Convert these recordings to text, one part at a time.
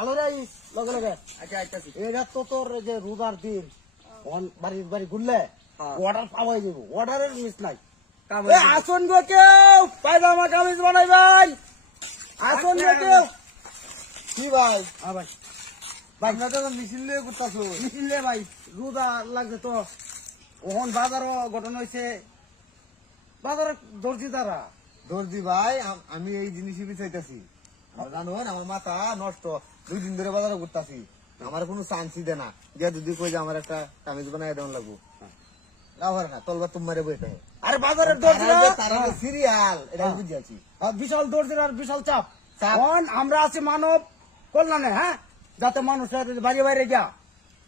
ভালো রে লগে লগে। আচ্ছা আইতাছি। এটা তো তোর এই যে রোজার দিন বাড়ি বাড়ি ঘুরলে অর্ডার পাওয়াই যাবো, অর্ডারের মিস নাই। আসুন গো কেউ পায়জামা কামিজ বানাইবেন, আসুন গো কেউ। কি ভাই? হ্যাঁ ভাই, ভাই না তো মিছিল লিয়ে করতেছো? মিছিল লিয়ে ভাই, রোজা লাগছে তো। ওহন বাজারও গঠন হয়েছে, বাজারে দর্জি দ্বারা। দর্জি ভাই, আমি এই জিনিসই চাইতেছি। জানুন আমার মাথা নষ্ট, 2 দিন ধরে বাজারে ঘুরতাছি, আমার কোনো চান্সই দে না। যে যদি কই যে আমার একটা কামিজ বানাই দেওয়ার লাগবো, না পারে না, তলবা তোমারে বইতে। আরে বাজারের দর্জিরা তারা সিরিয়াল, এটা আমি বুঝিয়াছি। বিশাল দর্জির আর বিশাল চাপ। এখন আমরা আছি মানব কল্যাণে, হ্যাঁ, যাতে মানুষের বাইরে বাইরে গিয়া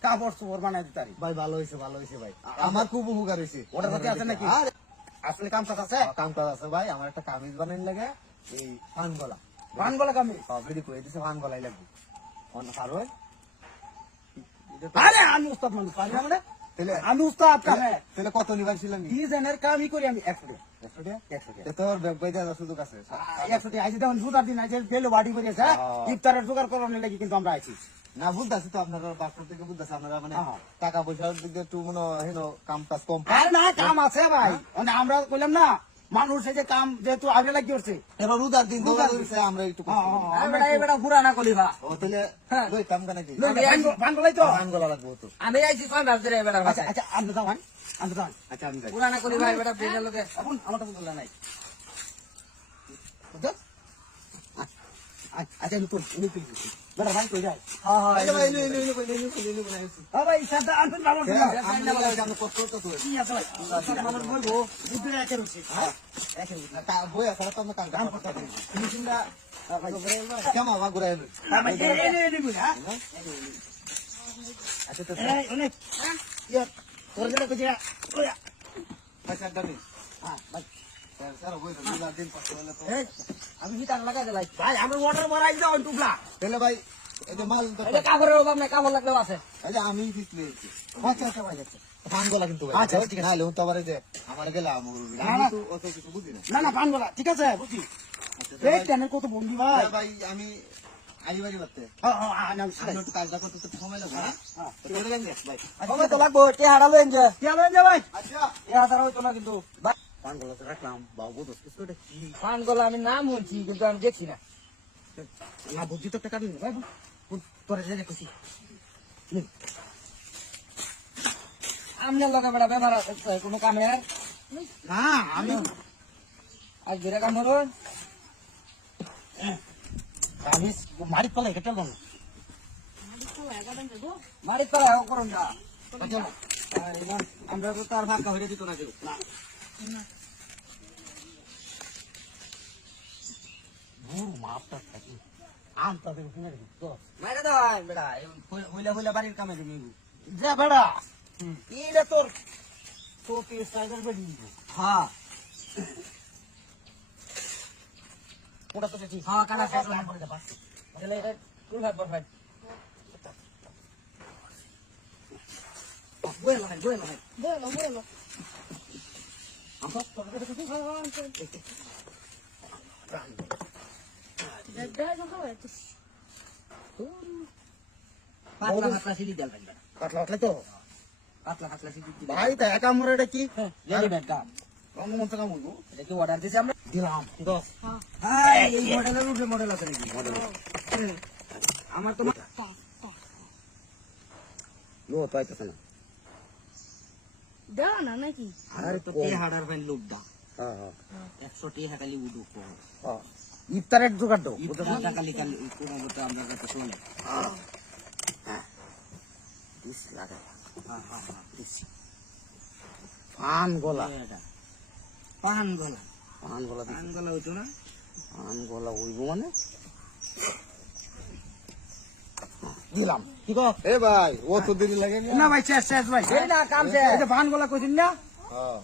কাপড় চোপড় বানাই দিতে পারি। ভাই ভালো হয়েছে ভাই, আমার খুব উপকার হয়েছে। ওটার সাথে আছে নাকি? আসলে কাম কাজ আছে, কাম কাজ আছে ভাই, আমার একটা কামিজ বানাই লাগে, এই ফান গলা। ভান বলে কামি। বেরি কই দিছে ফান গলাই লাগবে। অন কারণ আরে আমি উস্তাদ মানুষ পারি না মানে, তাহলে আমি উস্তাদ কামে তাহলে কত নিবার ছিলাম? ডিজাইনের কামই করি আমি। 100 টাকা। 100 টাকা? তোর ব্যবসায় দেওয়ার সুযোগ আছে। 100 টাকা আইছি, দেখুন জুতার দিন আইছে, গেলো বাড়ি করেছে, ইফতারের জোগাড় করার লাগি কিন্তু আমরা আইছি। না বুঝতেছি তো, আপনারা বাস্তব থেকে বুঝতেছি, আপনারা মানে হ্যাঁ। টাকা পয়সার দিক দিয়ে একটু মনে হেন কাম কাজ কম। আর না কাম আছে ভাই, মানে আমরা কইলাম না মানুষ এই যে কাম যেহেতু আগে লাগি করছে। এবার রোজার দিন তো আমরা একটু আমরা এবারে ঘুরা না করিবা। ও তাহলে ওই কাম কেন কি ভান বলাই তো ফান গলা লাগবে তো। আমি আইছি 6 মাস ধরে এবারে আচ্ছা আচ্ছা, আমরা যাওয়ান, আমরা যাওয়ান। আচ্ছা আমি যাই। ঘুরা না করিবা এবারে ব্রেনের লগে। এখন আমার তো বললা নাই, বুঝছো? আচ্ছা নিতে বড় ভাই কই যায়? হ্যাঁ হ্যাঁ আচ্ছা ভাই, ইনু বানাইছি। হ্যাঁ ভাই, সাদা আনতে পারবো না। আমি কত কত তো কি আছে ভাই? আমার বলবো বুদ্ধি একে রুচি, হ্যাঁ একে রুচি। বই আছে তো আমরা কাম করতে পারি। ফিনিশিংটা ভাই কেমন আমার ঘুরাই ভাই এই বুঝ, হ্যাঁ আচ্ছা তো এই অনেক ইয়া তোর গেলে কই যা ওয়া। আচ্ছা দামি হ্যাঁ ভাই, স্যার বই তো রোজার দিন পাঁচ হলে তো এই আমি হিটার লাগাই দে ভাই। ভাই আমরা ওয়াটার মারাই দাও টুকলা। তাহলে ভাই এই যে মাল তো এটা কাপড়ের অভাব নাই, কাপড় লাগলেও আছে। এই যে আমি ফিসলে আচ্ছা আচ্ছা ভাই, আচ্ছা। ফান গলা কিন্তু ভাই। আচ্ছা, ঠিক আছে। না লেও তো আবার এই যে আমার গেলে আমার আমি তো অত কিছু বুঝি না। না না পান বলা ঠিক আছে, বুঝি। আচ্ছা এই টেনের কত বন্ধু ভাই। ভাই আমি আইবারি করতে হ্যাঁ হ্যাঁ আমি আমি একটু কাজটা করতে তো সময় লাগবে না। তো করে দেন ভাই। সময় তো লাগবো, কে হারালো এনজে কে হারালো এনজে ভাই। আচ্ছা এ হাজার হইতো না কিন্তু ভাই। পান বলা তো রাখলাম বাবু, বুঝছ কিছু এটা কি ফান গলা আমি নাম শুনছি কিন্তু আমি দেখছি না। না বুঝছি তো টাকা দিন ভাই, তোরে যে খুশি আমনের লগে বেড়া ব্যবহার আছে কোনো কামের। না আমি আর ঘিরে কাম করুন। আমি মারি পালাই কেটে গেল। বাড়ির তলা করুন না। আমরা তো তার ভাগ হয়ে দিত না কেউ না। মাপটা থাকি আমটা দেবো কিনে দেবো তো মাইরে দাও বেড়া হইলা হইলা বাড়ির কামে দিবি। যা বেড়া এইটা তোর তোর তিরিশ টাকার বেড়ি হ্যাঁ ওটা তো ঠিক। হ্যাঁ কানা শেষ না না করে দেবা তাহলে এটা ফুল ভাই ভাই বুঝলো ভাই, বুঝলো ভাই। আমরা তোর কাছে কিছু পাতলা পাতলা সিঁড়ি দেন বেড়া। পাতলা পাতলা তো পাতলা পাতলা সিঁড়ি দিন। ভাই তাই একা মোর এটা কি রেডিমেড কাম। কম মন থেকে বলবো এটা কি অর্ডার দিছি আমরা? দিলাম দশ। হ্যাঁ এই মডেলের উপরে মডেল আছে নাকি? আমার তো নো পাইতেছে না। দাও না নাকি আরে তো তে হাড়ার ভাই লোক দা হ্যাঁ হ্যাঁ 100 টি হাকালি উডু কো হ্যাঁ ইফতারের জোগাড় দাও। ইফতার হাকালি কালি কোন মত আমরা কাছে চলে। দিস লাগা হ্যাঁ হ্যাঁ হ্যাঁ দিস পান গলা, এটা পান গলা। পান গলা দিস, পান গলা হইতো না? পান গলা হইব মানে দিলাম কি গো। এ ভাই ও তো দেরি লাগে না ভাই শেষ শেষ ভাই, এই না কাম শেষ। এই যে পান গলা কইছিস না,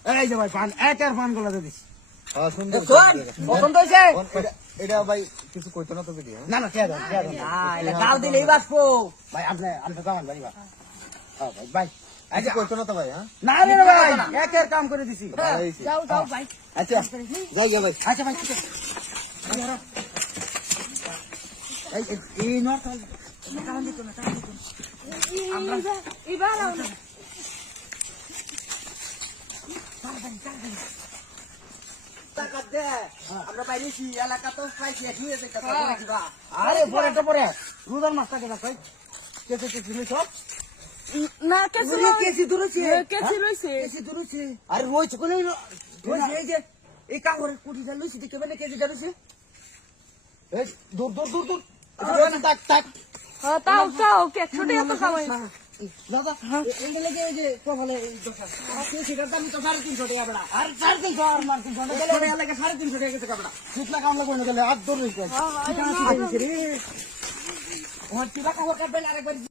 হ্যাঁ এই যে ভাই পান একের পান গলা দিয়ে দিস। হ্যাঁ সুন্দর। শোন পছন্দ হইছে? এটা ভাই কিছু কইতো না তো ভিডিও। না না কে দাও কে দাও না এটা গাল দিলেই বাসবো। ভাই আপনি আপনি যাবেন বাড়ি বা হ্যাঁ ভাই ভাই আচ্ছা কইতো না তো ভাই। হ্যাঁ না রে ভাই একের কাম করে দিছি। যাও যাও ভাই আচ্ছা যাই গা ভাই। আচ্ছা ভাই ঠিক আছে। এই নর্থ এবার টাকা দে আমরা বাইরেছি এলাকা তো খাইছি একটু আরে পরে তো পরে রোজার মাছটা কেনা কই কেসে কেসে সব না কেসি কেসি ধরেছে কেসি লইছে কেসি ধরেছে আরে রয়েছে কোন রয়েছে এই যে এই কাগরের কুটিটা লইছে দেখে মানে কেসি ধরেছে এই দূর দূর দূর দূর তাক তাক তাও তাও কে ছোট এত কামাই দাদা এই লেগে এই যে কপালে এই দোকান কেসিটার দাম তো 350 টাকা বড়া আর 350 আর মার 300 টাকা গেলে লাগে 350 টাকা গেছে কাপড়া কিতনা কাম লাগবে না গেলে আর দূর রইছে ঠিক আছে রে ওর টিলা কাগর কাটবেন আরেকবার